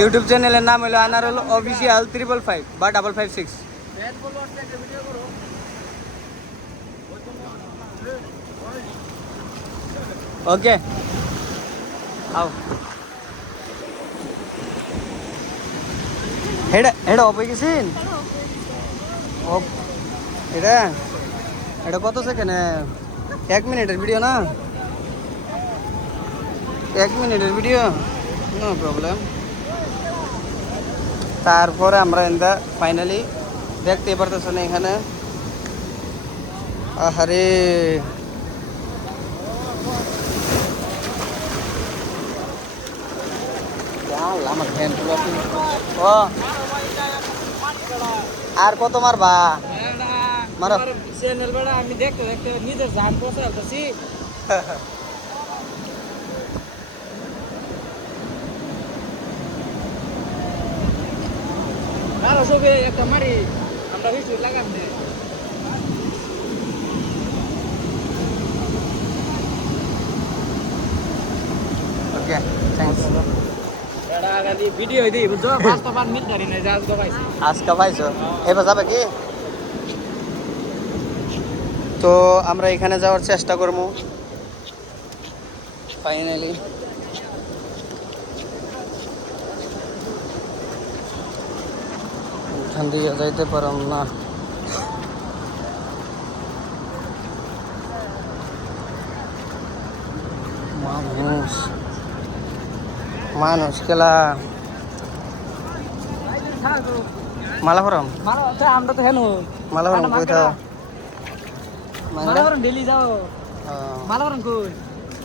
YouTube চ্যানেলের নাম হলো আনারুল অফিসিয়াল 555 বা 556। ওকে আও হেডা হেডা অফ হয়ে গেছেন অফ এটা এটা কত সেকেন্ড 1 মিনিটের ভিডিও না 1 মিনিটের ভিডিও নো প্রবলেম। তারপরে আমরা এন্দা ফাইনালি দেখতে পারতেছেন এখানে আহারে আমার ফ্যান ও আর কত মারবা মারো চ্যানেল বেড়া আমি দেখতে দেখতে নিজের জান পৌঁছালতেছি। আরো সবে একটা মারি আমরা বেশি লাগাম দে। ওকে থ্যাঙ্কস এডা গাদি ভিডিও দি বুঝছো ফার্স্ট পান মিল ধরি না জাজ গবাইছি আজকে পাইছো এবার যাবে কি তো আমরা এখানে যাওয়ার চেষ্টা করব ফাইনালি। এখান দিয়ে যাইতে পারলাম না মানুষ মানুষ খেলা মালাপুরম আমরা তো হেন মালাপুরম কোথাও মালাপুরম ডেলি যাও মালাপুরম কই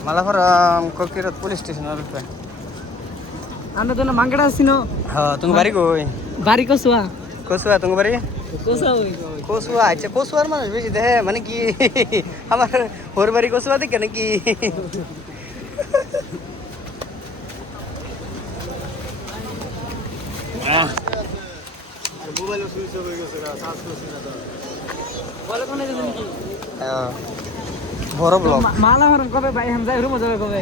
মালাপুরম কোকিরত পুলিশ স্টেশনের উপরে আমরা তো না মাঙ্গড়া আছিনো। হ্যাঁ তুমি বাড়ি কই বাড়ি কসুয়া কসুয়া তুমি বাড়ি কসুয়া কসুয়া আচ্ছা কসুয়ার মানুষ বেশি দেখে মানে কি আমার ওর বাড়ি কসুয়া দেখে নাকি বড় ব্লগ মালাপুরম কবে ভাই हम যাই রুমে যাবে কবে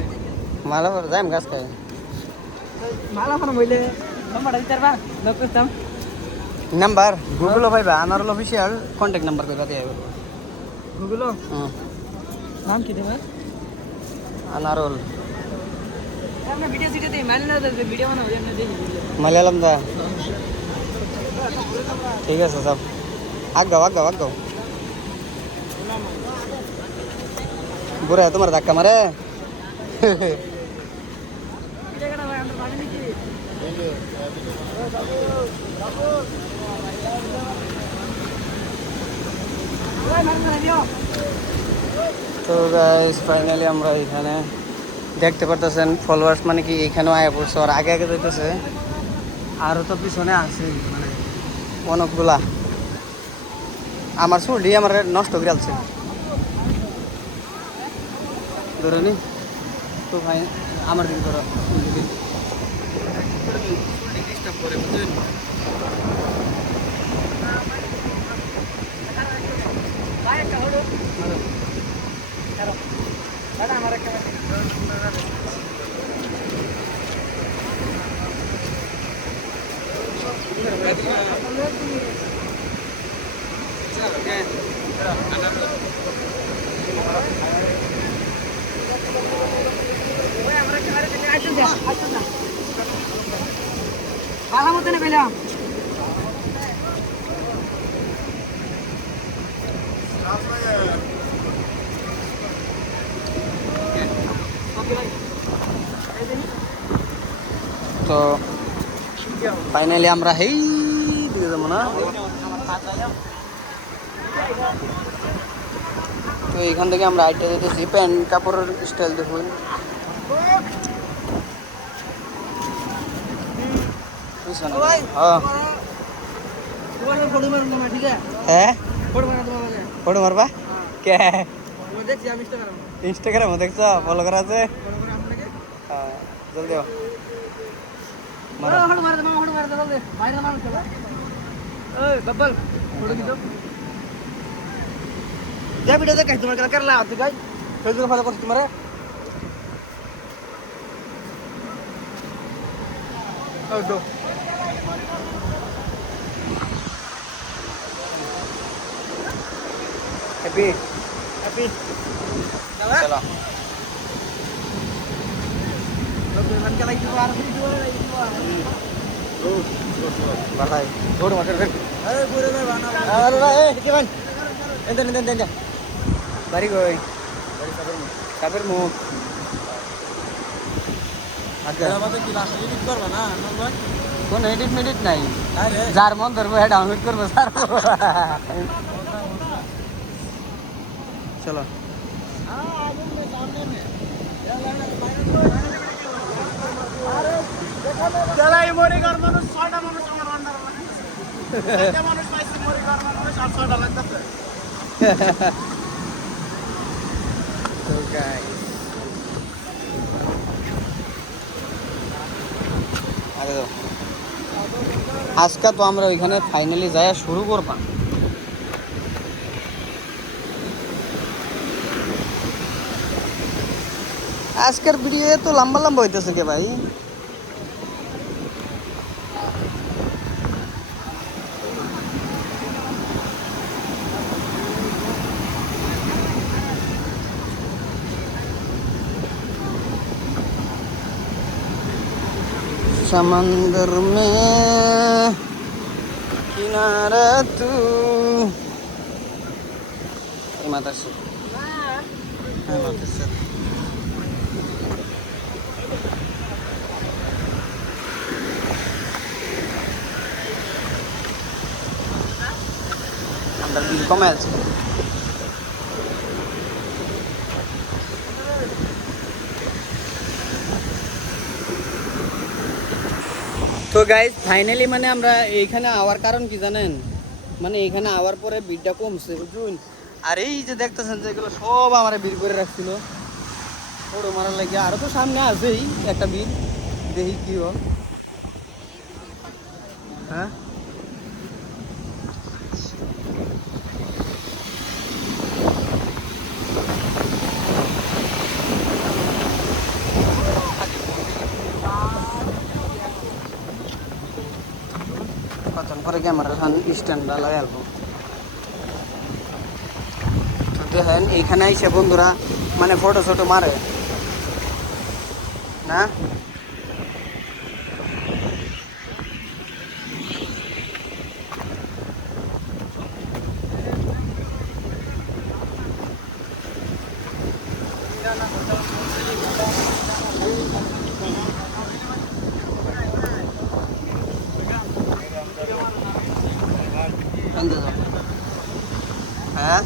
মালাপুরম যাইম গাছ খাই মালাপুরম হইলে নাম্বার দিতে পারবা location number Google viva Anarul official contact number কইবা দিয়ে আইবো গুগল নাম কি দেবা আনারুল আমরা ভিডিও সিটে দেই মালয়ালাম ভিডিও বানাবো আমরা দেখি মালয়ালাম দা ঠিক আছে সব আগাও আগাও আগাও বুড়া তোমার ধাক্কা মারে তো গাইস ফাইনালি আমরা এখানে দেখতে পারতেছেন ফলোয়ার্স মানে কি এখানেও আয়া পড়ছে আর আগে আগে যাইতেছে আরও তো পিছনে আছে মানে অনেকগুলা আমার চুলটি আমার নষ্ট করে আছে ধরুনি তো ভাই আমার দিন করো ডিস্টার্ব করে বুঝলেন আমার একটা কইলাম তো ফাইনালি আমরা হেই দিকে যাবো না। তো এখান থেকে আমরা আইটে যেতেছি প্যান্ট কাপড়ের স্টাইল দেখুন। হ্যাঁ ফটো মারবা কে ইনস্টাগ্রামে দেখছো ফলো করা আছে জলদি যা ভিডিও দেখাই তোমার কেলা তুই গাই ফেসবুকে ফলো করছি তোমার হ্যাপি হ্যাপি চলো বাসায় দৌড় মাঠের বাড়ি কই কাপের মুখ কোন এডিট মেডিট নাই যার মন ধরবো হ্যাঁ ডাউনলোড করবো স্যার চলো জেলাই মরিগার মানুষ ৬টা মানুষ আমার আন্ডার লাগে মানুষ পাইছে মরিগার মানুষ আর ৬টা লাগতেছে তো গাইস আরে দাও আজকে তো আমরা ওইখানে ফাইনালি যাই শুরু করবা আজকের ভিডিও তো লম্বা লম্বা হইতেছে কে ভাই समंदर में किनारा तू माता से माता से अंदर बिल कमाल से তো গাইজ ফাইনালি মানে আমরা এইখানে আওয়ার কারণ কি জানেন মানে এখানে আওয়ার পরে ভিড়টা কমছে বুঝুন আর এই যে দেখতেছেন যেগুলো সব আমার ভিড় করে রাখছিল ওড়ো মারার লাগে আরো তো সামনে আছেই একটা ভিড় দেখি কি হয় হ্যাঁ পরে ক্যামেরা স্ট্যান্ডটা লাগাবো দেখেন এইখানে এসে বন্ধুরা মানে ফটো ছোটো মারে না হ্যাঁ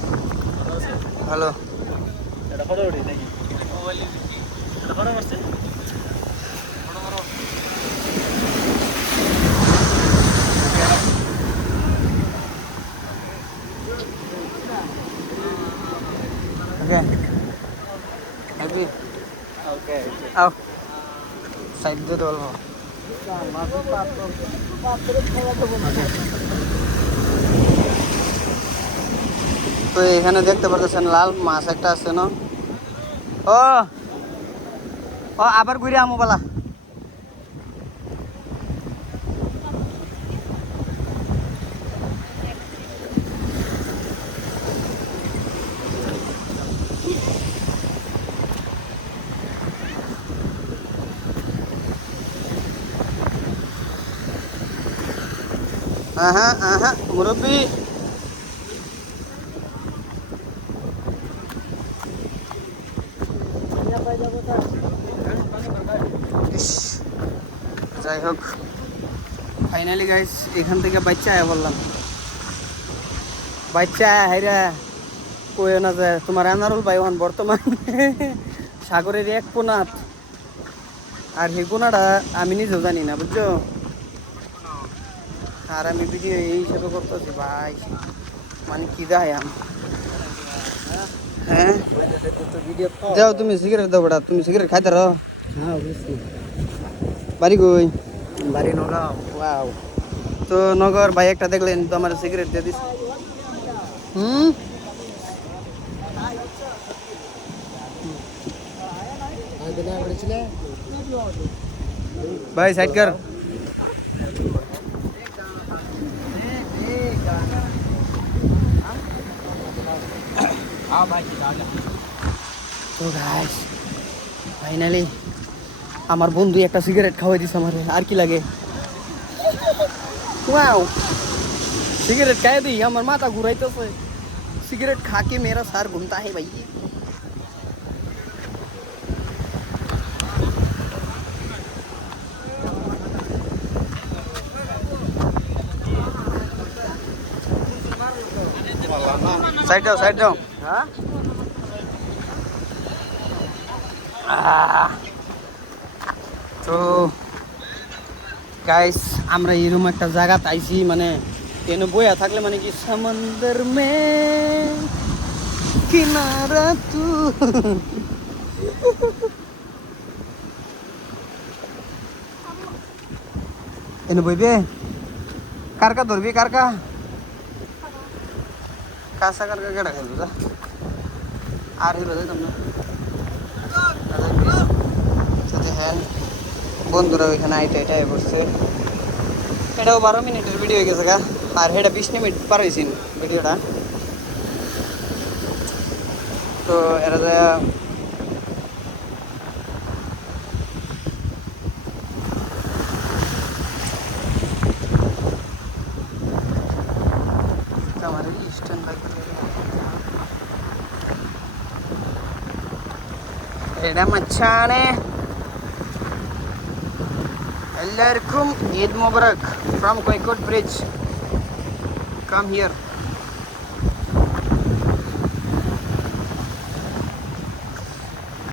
হ্যালো এটা ফটো উঠি নাকি এটা ফটো মারছে ওকে হ্যাপি ওকে আও সাইড দিয়ে বলবো তো এখানে দেখতে পাচ্ছেন লাল মাছ একটা আছে না ও ও আবার ঘুরে আমো বলা মুরব্বী যাই হোক ফাইনালি গাইস এখান থেকে বাচ্চা আয়া বললাম বাচ্চা হাইরা কয়ে না যায় তোমার আনারুল ভাই হন বর্তমান সাগরের এক কোনাত আর সেই কোনাটা আমি নিজেও জানি না বুঝছো আর আমি ভিডিও এই হিসেবে করতেছি ভাই মানে কি দেয় হ্যাঁ যাও তুমি সিগারেট দাও বেটা তুমি সিগারেট খাইতে রো বাড়ি কই বাড়ি নগাঁও ওয়াও তো নগর ভাই একটা দেখলেন তো আমার সিগারেট দিয়ে দিস হুম भाई साइड कर তো গাইস ফাইনালি আমার বন্ধু একটা সিগারেট খাওয়াই দিছে আমারে আর কি লাগে ওয়াও सिगरेट खाए दी हमार माथा घुराइतेছে सिगरेट खा के मेरा सर घूमता है भाई साइड जाओ हाँ তো গাইস আমরা এরকম একটা জায়গা পাইছি মানে এনে বইয়া থাকলে মানে কি সমুদ্র মে কিনারা তু এনে বইবে কারকা ধরবি কারকা কাঁচা কারকা কেটা খেলবো যা আর হিরো যাই তোমরা সাথে হ্যাঁ বন্ধুরা ওইখানে আইটা এটাই বসছে এটাও 12 মিনিটের ভিডিও হয়ে গেছে গা আর এটা 20 মিনিট পার হয়েছি ভিডিওটা তো এরা যা আমার ইস্টার্ন বাইক എടാ മച്ചാനെ എല്ലാവർക്കും Eid Mubarak from Kozhikode bridge come here